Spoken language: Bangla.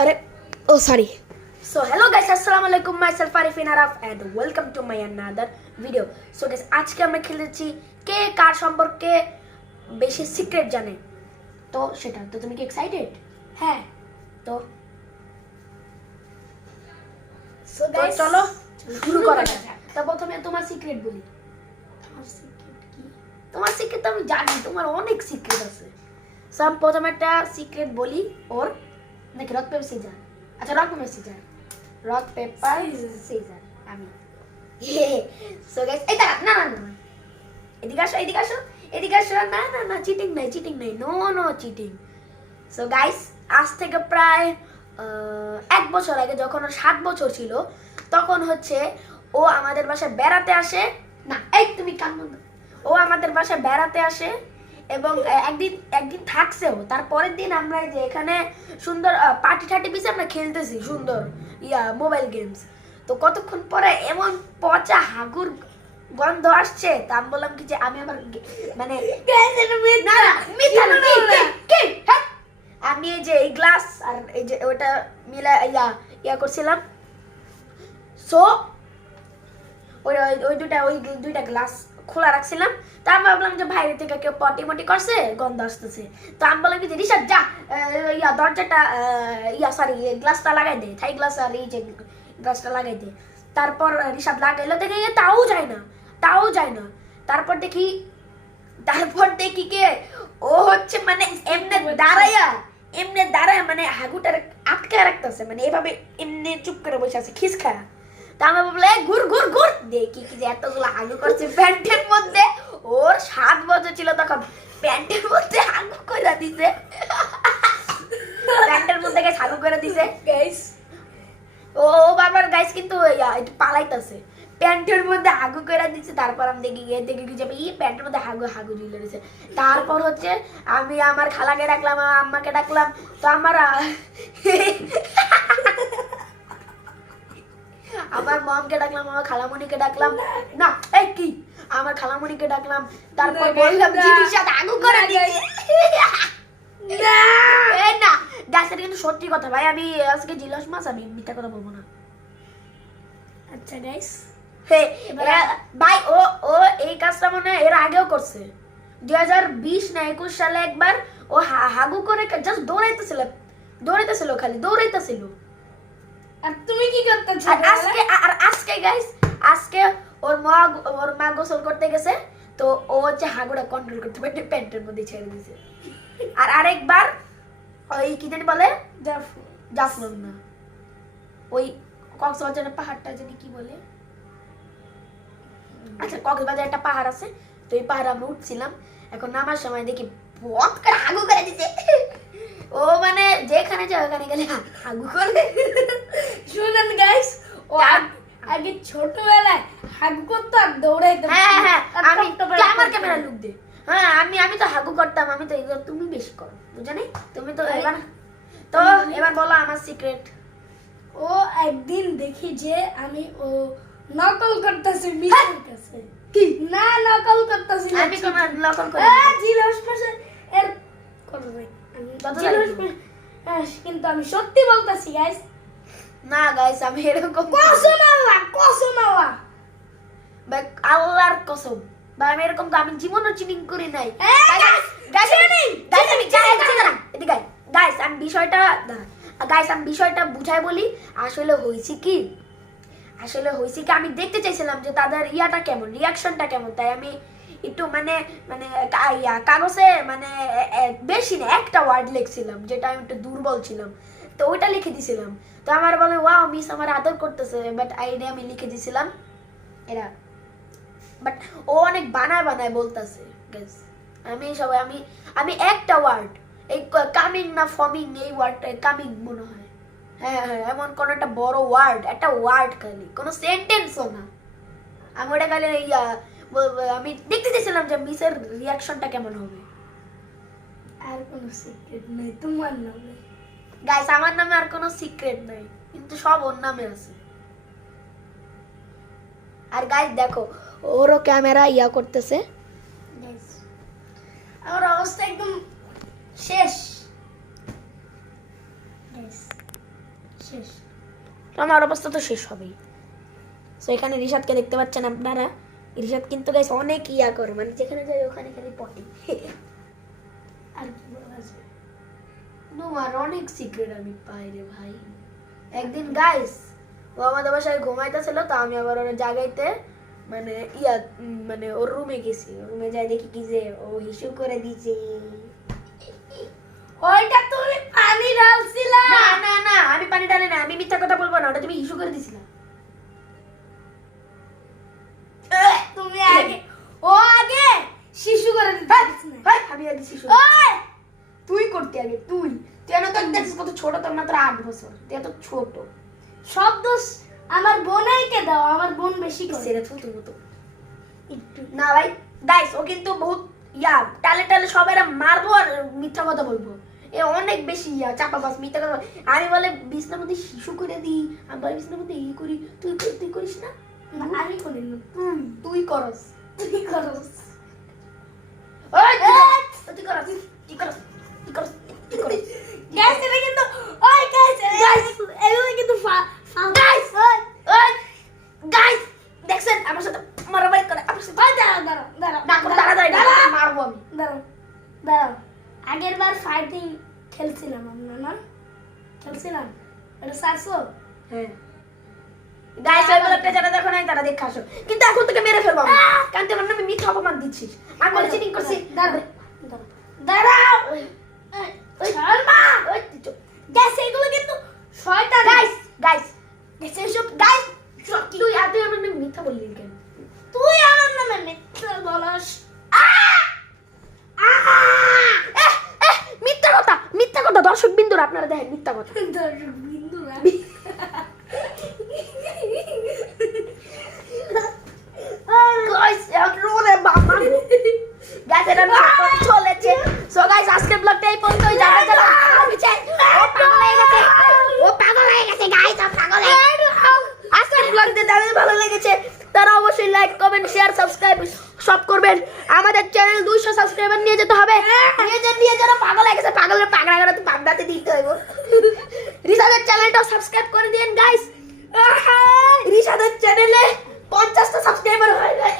अरे oh sorry so hello guys अस्सलाम वालेकुम myself Arifin Araf and welcome to my another video. So guys আজকে আমরা খেলেছি কে কার সম্পর্কে বেশি সিক্রেট জানে, তো সেটা তো তুমি কি এক্সাইটেড? হ্যাঁ তো সো গাইস চলো শুরু করা যাক। তো প্রথমে তোমার সিক্রেট বলি। আমার সিক্রেট কি? তোমার সিক্রেট তো আমি জানি, তোমার অনেক সিক্রেট আছে। সো আমি প্রথমে একটা সিক্রেট বলি ওর নাকি রক পেপার সিজার। আচ্ছা rock paper scissor, rock paper scissor আমি। সো গাইস এটা না না না এদিকে আসো এদিকে আসো এদিকে আসো। না না না চিটিং নাই চিটিং নাই, no no cheating. So guys আজ থেকে প্রায় 1 বছর আগে যখন ও 7 বছর ছিল তখন হচ্ছে ও আমাদের বাসায় বেড়াতে আসে। না এই তুমি কান বন্ধ। ও আমাদের বাসায় বেড়াতে আসে এবং একদিন থাকছেও। তারপরের দিন আমরা যে এখানে সুন্দর পার্টি ঠাটি পিছে আমরা খেলতেছি সুন্দর মোবাইল গেমস। তো কতক্ষণ পরে এমন পচা হাগুর গন্ধ আসছে, তা আমি বললাম কি যে আমি আমার মানে আমি এই যে এই গ্লাস আর এই যে ওটা মিলা ইয়া করছিলাম। সো ওই দুইটা গ্লাস খোলা রাখছিলাম। তা আমি ভাবলাম যে বাইরে থেকে কেউ পটি মটি করছে, গন্ধ আসতেছে। তো আমি বললাম যে রিশাদ যা দরজাটা সরি গ্লাসটা লাগাই দে, থাই গ্লাস আর এই যে গ্লাসটা লাগাই দে। তারপর রিশাদ লাগাইলো, দেখে তাও যায় না তাও যায় না। তারপর দেখি কে ও হচ্ছে মানে এমনি দাঁড়ায়া মানে হাগুটার আটকে রাখতেছে, মানে এভাবে এমনি চুপ করে বসে আছে খিস খায়া। তা আমি বললাম ঘুর ঘুর ঘুর, দেখি কি যে এতগুলো হাগু করছে প্যান্টের মধ্যে। ওর 7 বছর ছিল তখন, প্যান্টের মধ্যে হাগু করে দিছে, প্যান্টের মধ্যে গাইস হাগু করে দিছে গাইস। ও বারবার গাইস কিন্তু একটু পালাইতেছে, প্যান্টের মধ্যে হাগু করে দিচ্ছে। তারপর আমি দেখি যে প্যান্টের মধ্যে হাগু ঝুলে দিছে। তারপর হচ্ছে আমি আমার খালাকে ডাকলাম, আম্মাকে ডাকলাম। তো আমার মমকে ডাকলাম, আমার খালামণিকে ডাকলাম। না এই কি আমার খালামণিকে ডাকলাম। তারপর বললাম জিনিস সাথে আগু করে দিয়েছে। না গাছের কিন্তু সত্যি কথা ভাই, আমি আজকে জিলাস মাছ, আমি মিথ্যা কথা বলবো না। আচ্ছা গাইস ভাই ও এই কাজটা মনে হয় এর আগেও করছে 2020 না 21 সালে একবার ও হাগু করে জাস্ট দৌড়াইতেছিল খালি দৌড়াইতেছিল। আর তুমি কি করতেছ? আজকে গাইস আজকে ওর মা গোসল করতে গেছে, তো ও হচ্ছে হাগুটা কন্ট্রোল করতে পারে, প্যান্টের মধ্যে ছেড়ে দিয়েছে। আর আরেকবার ওই কি জানি বলে জাফলং না ওই কক্সবাজারের পাহাড়টা জানি কি বলে। আচ্ছা কক্সবাজারে একটা পাহাড় আছে, তো এই পাহাড়ে আমরা উঠছিলাম। এখন নামার সময় দেখি বত করে হাগু করে দিছে। ও মানে যেখানে যায় ওখানে গেলে হাগু করে। শুনেন গাইস, ও আগে ছোটবেলায় হাগু করতো আর দৌড়াইতো। হ্যাঁ আমি আমার ক্যামেরা লুক দে। হ্যাঁ আমি তো হাগু করতাম, আমি তো এগুলো তুমি বেশি করো বুঝানি। তুমি তো এবার বলো আমার সিক্রেট। ও একদিন দেখি যে আমি ও নকল করতেছে মিসের কাছে। কি না নকল করতেছি আমি কোন নকল করি? জিলাস মাসে এর করব ভাই আমি জিলাস কিন্তু আমি সত্যি বলতাছি গাইস। না গাইস আমি এরকম কসম আল্লাহ ভাই আল্লাহর কসম ভাই আমি এরকম আমি জীবনও চিটিং করি নাই গাইস। আমি বিষয়টা বুঝাই বলি। আসলে হয়েছে কি আমি দেখতে চাইছিলাম যে তাদের ইয়াটা কেমন, রিয়াকশনটা কেমন। তাই আমি একটু মানে কাগজে মানে বেশি না একটা ওয়ার্ড লিখছিলাম, যেটা আমি একটু দুর্বল ছিলাম, তো ওইটা লিখে দিছিলাম। তো আমার বলে ওয়াও মিস আমার আদর করতেছে, বাট আইডিয়া আমি লিখে দিছিলাম এরা। বাট ও অনেক বানায় বলতেছে গাইস। আমি একটা ওয়ার্ড এই কামিং না ফর্মিং, এই ওয়ার্ডটা কামিং মনে হয়। হ্যাঁ এমন কোন একটা বড় ওয়ার্ড, একটা ওয়ার্ড খালি, কোনো সেন্টেন্সও না। আমি ওটা খালি আমি দেখতে চাইছিলাম যে মিসের রিয়াকশনটা কেমন হবে। আর কোনো সিক্রেট নেই তোমার নামে গাইস। আমার নামে আর কোনো সিক্রেট নাই, কিন্তু সব ওর নামে আছে। আর গাইস দেখো ওরও ক্যামেরা করতেছে গাইস। আমার অবস্থা একদম শেষ গাইস। শেষ। তো আমার অবস্থা তো শেষ হবেই। সো এখানে রিশাদকে দেখতে পাচ্ছেন আপনারা। রিশাদ কিন্তু গাইস অনেক ইয়া করে, মানে যেখানে যাই ওখানে খালি পটি। আর কি বলা আছে? তোমার অনেক সিক্রেট আমি পাই রে ভাই। একদিন গাইস ও আমাদের বাসায় ঘুমাইতেছিল, তো আমি আবার ওর জাগাইতে মানে মানে ওর রুমে গেছি। রুমে যাই দেখি কি যে ও হিসু করে দিছে। ওইটা তুমি পানি ঢালছিলা। না না না, আমি পানি ঢালি না, আমি মিথ্যা কথা বলবো না, ওটা তুমি হিসু করে দিছিলা। তুমি আগে, ও আগে শিশু করে দিতে হাই, পারছিস না। হাই, আমি আগে শিশু। ওই তুই করতে আগে, তুই এত দেখছিস কত ছোট, তোর মাত্র 8 বছর, তুই এত ছোট। সব দোষ আমার বোনাইকে দাও, আমার বোন বেশি করে। সেরে তুই তুই তো একটু না ভাই গাইস, ও কিন্তু বহুত টালে টালে সবাই মারবো আর মিথ্যা কথা বলবো। এ অনেক বেশি চাপাবাজ মিথ্যা কথা আমি বলে বিছনার মধ্যে শিশু করে দিই, আমি বলে বিছনার মধ্যে এই করি, তুই করিস না। না, আমি করি না, তুই করস। তুই করস। ওই তুই করস, তুই করস, তুই করস, তুই করস। গাইস এটা কিন্তু, ওই গাইস এগুলো কিন্তু গাইস ওই ওই গাইস দেখছেন আমার সাথে মারামারি করে, আমার সাথে ওই দাঁড়াও দাঁড়াও দাঁড়াও না করে তাড়াতাড়ি দাঁড়াও মারবো আমি। দাঁড়াও দাঁড়াও। আগের বার ফাইটিং খেলছিলাম আমরা, না খেলছিলাম, এটা সারছো। হ্যাঁ গাইস ওই ব্লগটা যারা দেখো নাই তারা দেখে আসো, কিন্তু এখন তোকে মেরে ফেলবো আমি, কারণ তুই আমার নামে মিথ্যা অপমান দিচ্ছিস। আমি বলে চিটিং করছি। দাঁড়াও দাঁড়াও। ওই ওই শর্মা, ওই তুই চুপ। গাইস এগুলো কিন্তু শয়তান। গাইস গাইস গাইস এসব গাইস তুই আমার নামে মিথ্যা বললি কেন? তুই আমার নামে মিথ্যা বলস। মিথ্যা কথা দর্শক বিন্দুরা আপনারা দেখেন মিথ্যা কথা। দর্শক বিন্দুরা গাইস রোলে বাবা গাইস এটা চলেছে। সো গাইস আজকের ব্লগটা এই পর্যন্তই। যারা যারা ও পাগল হয়ে গেছে গাইস, ও পাগল হয়ে গেছে। আজকের ব্লগটা যাদের ভালো লেগেছে তারা অবশ্যই লাইক কমেন্ট শেয়ার সাবস্ক্রাইব সব করবেন। আমাদের চ্যানেল 200 সাবস্ক্রাইবার নিয়ে যেতে হবে। নিয়ে যারা পাগল হয়ে গেছে, পাগলের পাগড়া করে তো পাগড়াতে দিতে হবে। রিশাদের চ্যানেলটাও সাবস্ক্রাইব করে দিন গাইস। রিশাদের চ্যানেলে 50টা সাবস্ক্রাইবার হয়ে যায়।